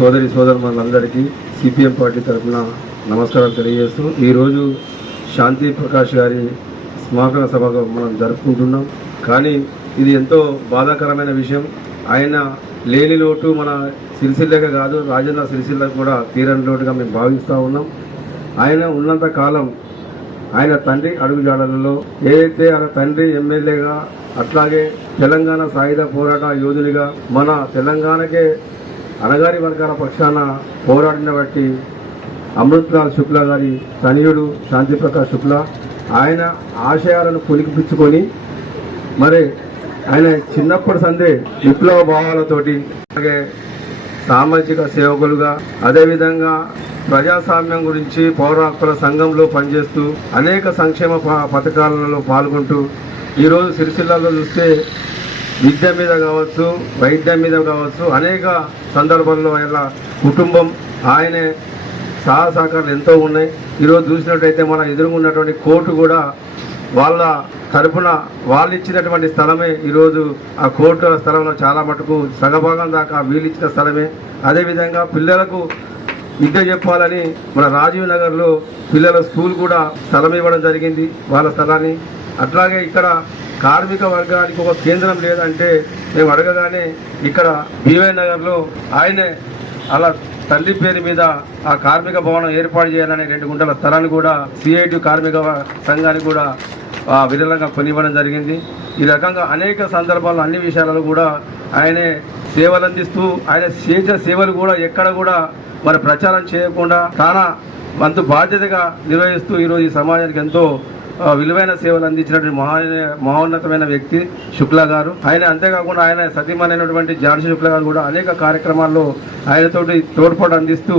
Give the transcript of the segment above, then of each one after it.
సోదరి సోదరులందరికీ CPM party తరఫున నమస్కారం తెలియజేస్తూ ఈరోజు శాంతి ప్రకాష్ గారి స్మారక సభగా మనం జరుపుకుంటున్నాం. కానీ ఇది ఎంతో బాధాకరమైన విషయం. ఆయన లేని లోటు మన సిరిసిల్లగా కాదు, రాజన్న సిరిసిల్లకు కూడా తీరని లోటుగా మేము భావిస్తూ ఉన్నాం. ఆయన ఉన్నంత కాలం ఆయన తండ్రి అడుగుజాడలలో ఏదైతే ఆయన తండ్రి ఎమ్మెల్యేగా, అట్లాగే తెలంగాణ సాయుధ పోరాట యోధునిగా మన తెలంగాణకే అనగారి వర్గాల పక్షాన పోరాడిన బట్టి అమృత్లాల్ శుక్లా గారి తనయుడు శాంతి ప్రకాష్ శుక్లా ఆయన ఆశయాలను పులికిపుచ్చుకొని మరి ఆయన చిన్నప్పటి సందే విప్లవ భావాలతోటి, అలాగే సామాజిక సేవకులుగా, అదేవిధంగా ప్రజాస్వామ్యం గురించి పౌర హక్కుల సంఘంలో పనిచేస్తూ అనేక సంక్షేమ పథకాలలో పాల్గొంటూ ఈరోజు సిరిసిల్లలో చూస్తే విద్య మీద కావచ్చు, వైద్యం మీద కావచ్చు, అనేక సందర్భాల్లో ఆయన కుటుంబం ఆయనే సహకారాలు ఎంతో ఉన్నాయి. ఈరోజు చూసినట్టయితే మన ఎదురుగున్నటువంటి కోర్టు కూడా వాళ్ళ తరఫున వాళ్ళు ఇచ్చినటువంటి స్థలమే ఈరోజు ఆ కోర్టు స్థలంలో చాలా మటుకు సగభాగం దాకా వీళ్ళు ఇచ్చిన స్థలమే. అదేవిధంగా పిల్లలకు విద్య చెప్పాలని మన రాజీవ్ నగర్లో పిల్లల స్కూల్ కూడా స్థలం ఇవ్వడం జరిగింది, వాళ్ళ స్థలాన్ని. అట్లాగే ఇక్కడ కార్మిక వర్గానికి ఒక కేంద్రం లేదంటే మేము అడగగానే ఇక్కడ బీవై నగర్లో ఆయనే అలా తండ్రి పేరు మీద ఆ కార్మిక భవనం ఏర్పాటు చేయాలని 2 గుంటల స్థలాన్ని కూడా సిఐటి కార్మిక సంఘానికి కూడా విరళంగా కొనివ్వడం జరిగింది. ఈ రకంగా అనేక సందర్భాల్లో అన్ని విషయాలలో కూడా ఆయనే సేవలు అందిస్తూ ఆయన చేసే సేవలు కూడా ఎక్కడ కూడా మరి ప్రచారం చేయకుండా తన వంతు బాధ్యతగా నిర్వహిస్తూ ఈరోజు ఈ సమాజానికి ఎంతో విలువైన సేవలు అందించినటువంటి మహోన్నతమైన వ్యక్తి శుక్లా గారు. ఆయన అంతేకాకుండా ఆయన సతీమణైనటువంటి ఝాన్సీ శుక్లా గారు కూడా అనేక కార్యక్రమాల్లో ఆయనతోటి తోడ్పాటు అందిస్తూ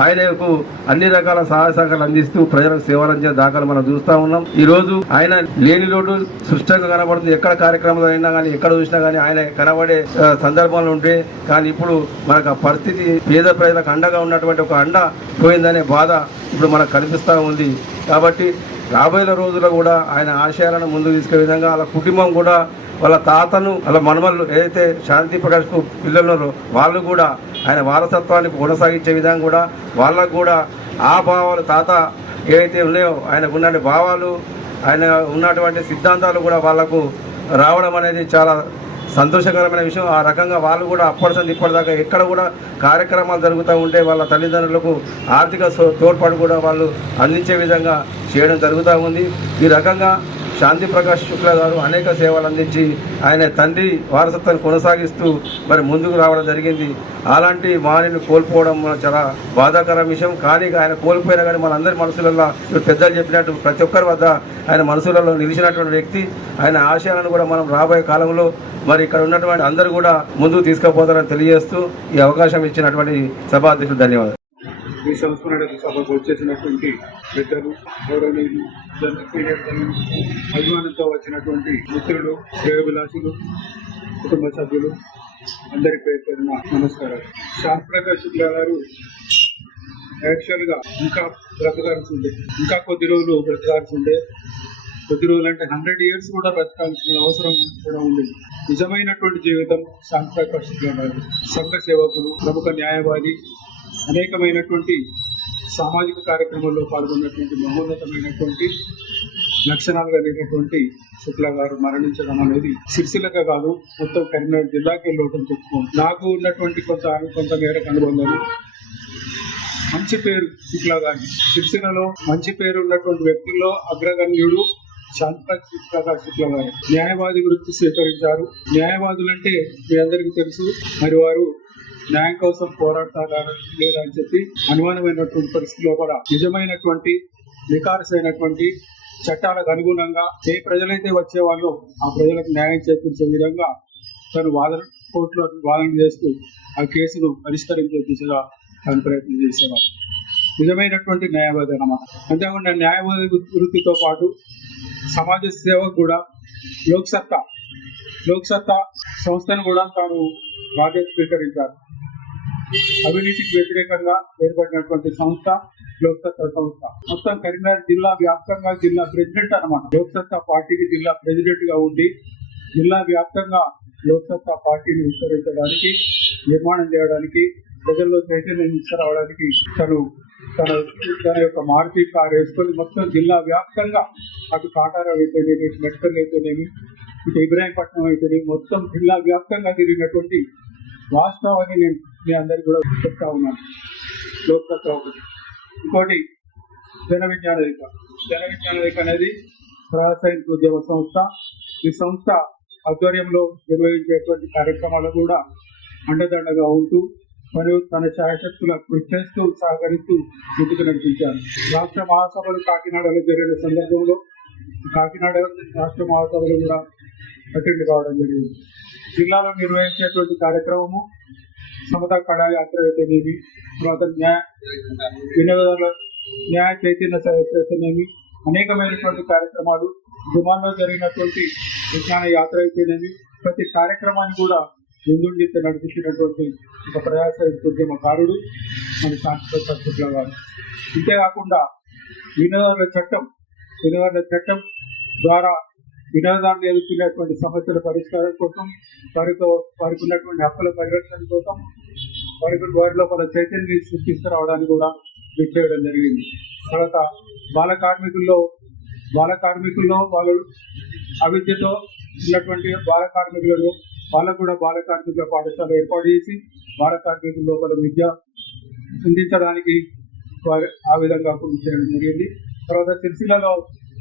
ఆయనకు అన్ని రకాల సహాయ సహకారాలు అందిస్తూ ప్రజలకు సేవలు అందించే దాఖలు మనం చూస్తూ ఉన్నాం. ఈ రోజు ఆయన లేని లోటు సృష్టంగా కనబడుతుంది. ఎక్కడ కార్యక్రమాలు అయినా కానీ, ఎక్కడ చూసినా కానీ ఆయన కనబడే సందర్భాలు ఉంటే, కానీ ఇప్పుడు మనకు ఆ పరిస్థితి పేద ప్రజలకు అండగా ఉన్నటువంటి ఒక అండ పోయిందనే బాధ ఇప్పుడు మనకు కనిపిస్తూ ఉంది. కాబట్టి రాబోయే రోజుల్లో కూడా ఆయన ఆశయాలను ముందుకు తీసుకునే విధంగా వాళ్ళ కుటుంబం కూడా వాళ్ళ తాతను వాళ్ళ మనమల్లు ఏదైతే శాంతి ప్రకాష్కు పిల్లలు వాళ్ళు కూడా ఆయన వారసత్వాన్ని కొనసాగించే విధంగా కూడా వాళ్ళకు కూడా ఆ భావాలు తాత ఏవైతే ఉన్నాయో ఆయనకు ఉన్న భావాలు, ఆయన ఉన్నటువంటి సిద్ధాంతాలు కూడా వాళ్లకు రావడం అనేది చాలా సంతోషకరమైన విషయం. ఆ రకంగా వాళ్ళు కూడా అప్పటిసంది ఇప్పటిదాకా ఎక్కడ కూడా కార్యక్రమాలు జరుగుతూ ఉంటే వాళ్ళ తల్లిదండ్రులకు ఆర్థిక తోడ్పాటు కూడా వాళ్ళు అందించే విధంగా చేయడం జరుగుతూ ఉంది. ఈ రకంగా శాంతి ప్రకాష్ శుక్లా గారు అనేక సేవలు అందించి ఆయన తండ్రి వారసత్వాన్ని కొనసాగిస్తూ మరి ముందుకు రావడం జరిగింది. అలాంటి మానిని కోల్పోవడం చాలా బాధాకర విషయం. కానీ ఆయన కోల్పోయినా కానీ మనందరి మనసులలో పెద్దలు చెప్పినట్టు ప్రతి ఒక్కరి వద్ద ఆయన మనసులలో నిలిచినటువంటి వ్యక్తి. ఆయన ఆశయాలను కూడా మనం రాబోయే కాలంలో మరి ఇక్కడ ఉన్నటువంటి అందరూ కూడా ముందుకు తీసుకుపోతారని తెలియజేస్తూ ఈ అవకాశం ఇచ్చినటువంటి సభాధ్యక్షులు ధన్యవాదాలు. ఈ సంస్మరణ సభకు వచ్చేసినటువంటి పెద్దలు, గౌరవనీయులు, అభిమానంతో వచ్చినటువంటి మిత్రులు, శ్రేయోభిలాషులు, కుటుంబ సభ్యులు అందరి పేరున నమస్కారాలు. శాంతి ప్రకాష్ శుక్లా గారు యాక్చువల్గా ఇంకా బ్రతకాల్సి ఉండే, ఇంకా కొద్ది రోజులు బ్రతకాల్సి ఉండే, కొద్ది రోజులు అంటే 100 years కూడా బ్రతకాల్సిన అవసరం కూడా ఉండేది. నిజమైనటువంటి జీవితం శాంతి ప్రకాష్ శుక్లా గారు సంఘ సేవకులు, ప్రముఖ న్యాయవాది, అనేకమైనటువంటి సామాజిక కార్యక్రమాల్లో పాల్గొన్నటువంటి మహోన్నతమైనటువంటి లక్షణాలు కలిగినటువంటి శుక్లా గారు మరణించడం అనేది సిరిసిల్లగా కాదు మొత్తం కరీంనగర్ జిల్లాకి వెళ్ళవడం చెప్పుకోండి. నాకు ఉన్నటువంటి కొంత మేరకు అనుబంధాలు. మంచి పేరు శుక్లా గారి, సిరిసిల్లలో మంచి పేరు ఉన్నటువంటి వ్యక్తుల్లో అగ్రగణ్యుడు శాంతి ప్రకాష్ శుక్లా గారు. న్యాయవాది వృత్తి స్వీకరించారు. న్యాయవాదులంటే మీ అందరికీ తెలుసు, మరి వారు న్యాయం కోసం పోరాడతారా లేదా అని చెప్పి అనుమానమైనటువంటి పరిస్థితిలో కూడా నిజమైనటువంటి నికారసైనటువంటి చట్టాలకు అనుగుణంగా ఏ ప్రజలైతే వచ్చేవాళ్ళో ఆ ప్రజలకు న్యాయం చేకూర్చే విధంగా తను కోర్టులో వాదన చేస్తూ ఆ కేసును పరిష్కరించే దిశగా తను ప్రయత్నం చేసేవారు. నిజమైనటువంటి న్యాయవాది అన్నమాట. అంతేకాకుండా న్యాయవాది వృత్తితో పాటు సమాజ సేవ కూడా లోక్సత్తా సంస్థను కూడా తాను బాధ్యత స్వీకరించారు. అవినీతికి వ్యతిరేకంగా ఏర్పడినటువంటి సంస్థ లోక్సత్తా సంస్థ. మొత్తం కరీంనగర్ జిల్లా వ్యాప్తంగా జిల్లా ప్రెసిడెంట్ అన్నమాట. లోక్సత్తా పార్టీకి జిల్లా ప్రెసిడెంట్ గా ఉండి జిల్లా వ్యాప్తంగా లోక్సత్తా పార్టీని విస్తరించడానికి, నిర్మాణం చేయడానికి ప్రజల్లో చైతన్యం తీసుకురావడానికి తన యొక్క మారుతి కారు వేసుకొని మొత్తం జిల్లా వ్యాప్తంగా అటు కాటారం అయితేనేమి, మెట్కల్ అయితేనేమి, ఇటు ఇబ్రాహీంపట్నం అయితేనేమి మొత్తం జిల్లా వ్యాప్తంగా తిరిగినటువంటి వాస్తవాన్ని నేను మీ అందరికీ కూడా చెప్తా ఉన్నాను. లోక్సత్తా ఒకటి. ఇంకోటి జన విజ్ఞాన వేదిక అనేది సైన్స్ ఉద్యమ సంస్థ. ఈ సంస్థ ఆధ్వర్యంలో నిర్వహించేటువంటి కార్యక్రమాలు కూడా అండదండగా ఉంటూ మరియు తన ఛాయశక్తుల కృషి చేస్తూ సహకరిస్తూ ముందుకు నడిపించారు. రాష్ట్ర మహాసభలు కాకినాడలో జరిగిన సందర్భంలో కాకినాడ రాష్ట్ర మహాసభలు కూడా అటెండ్ కావడం జరిగింది. జిల్లాలో నిర్వహించేటువంటి కార్యక్రమము సమతా కళాయాత్ర అయితేనేమి, తర్వాత వినియోగదారుల న్యాయ చైతన్య సదస్సు అయితేనేమి, అనేకమైనటువంటి కార్యక్రమాలు, దుమాన్లో జరిగినటువంటి విజ్ఞాన యాత్ర అయితేనేమి, ప్రతి కార్యక్రమాన్ని కూడా ముందుండి నడిపించినటువంటి ఒక ప్రయాస ఉద్యమకారుడు మన శాంతిప్రకాష్ గారు. ఇంతేకాకుండా వినియోగదారుల చట్టం ద్వారా వినియోగదారులు ఎదుర్కొనేటువంటి సమస్యల పరిష్కారం కోసం, వారికి ఉన్నటువంటి హక్కుల పరిరక్షణ కోసం వారిలో మన చైతన్యం సృష్టిస్తురావడానికి కూడా కృషి చేయడం జరిగింది. తర్వాత బాల కార్మికుల్లో వాళ్ళు అవిద్యతో ఉన్నటువంటి బాల కార్మికులను వాళ్ళకు కూడా బాల కార్మికుల పాఠశాల ఏర్పాటు చేసి బాల కార్మికుల లోపల విద్య అందించడానికి వారు ఆ విధంగా కృషి చేయడం జరిగింది. తర్వాత సిరిసిల్లలో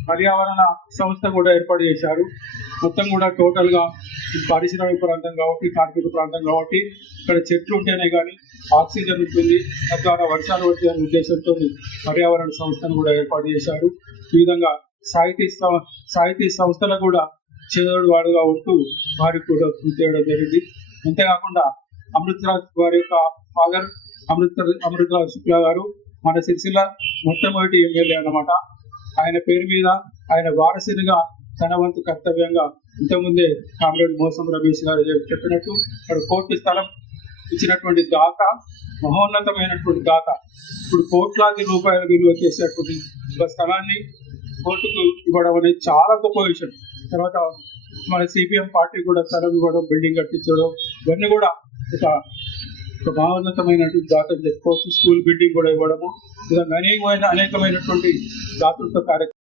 పర్యావరణ సంస్థ కూడా ఏర్పాటు చేశారు. మొత్తం కూడా టోటల్ గా పారిశ్రామిక ప్రాంతం కాబట్టి, కార్మిక ప్రాంతం కాబట్టి ఇక్కడ చెట్లు ఉంటేనే కానీ ఆక్సిజన్ ఉంటుంది. తద్వారా వర్షాలు వచ్చే ఉద్దేశంతో పర్యావరణ సంస్థను కూడా ఏర్పాటు చేశారు. ఈ విధంగా సాహితీ సంస్థలు కూడా చేదోడు వాడుగా ఉంటూ వారికి కూడా కృషి చేయడం జరిగింది. అంతేకాకుండా అమృతరాజ్ వారి యొక్క ఫాదర్ అమృతరాజ్ శుక్లా గారు మన సిరిసిల్ల మొట్టమొదటి ఎమ్మెల్యే అన్నమాట. ఆయన పేరు మీద ఆయన వారసునిగా తన వంతు కర్తవ్యంగా ఇంతకుముందే కామ్రేడ్ మోసం రమేష్ గారు చెప్పినట్టు అక్కడ కోర్టు స్థలం ఇచ్చినటువంటి దాత, మహోన్నతమైనటువంటి దాత. ఇప్పుడు కోట్లాది రూపాయల విలువ చేసేటువంటి ఒక స్థలాన్ని కోర్టుకు ఇవ్వడం అనేది చాలా గొప్ప విషయం. తర్వాత మన సిపిఎం పార్టీ కూడా స్థలం ఇవ్వడం, బిల్డింగ్ కట్టించడం, ఇవన్నీ కూడా ఒక మహోన్నతమైనటువంటి దాతలు చెప్పుకోవచ్చు. స్కూల్ బిల్డింగ్ కూడా ఇవ్వడము, అనేకమైనటువంటి దాతృత్వ కార్యక్రమం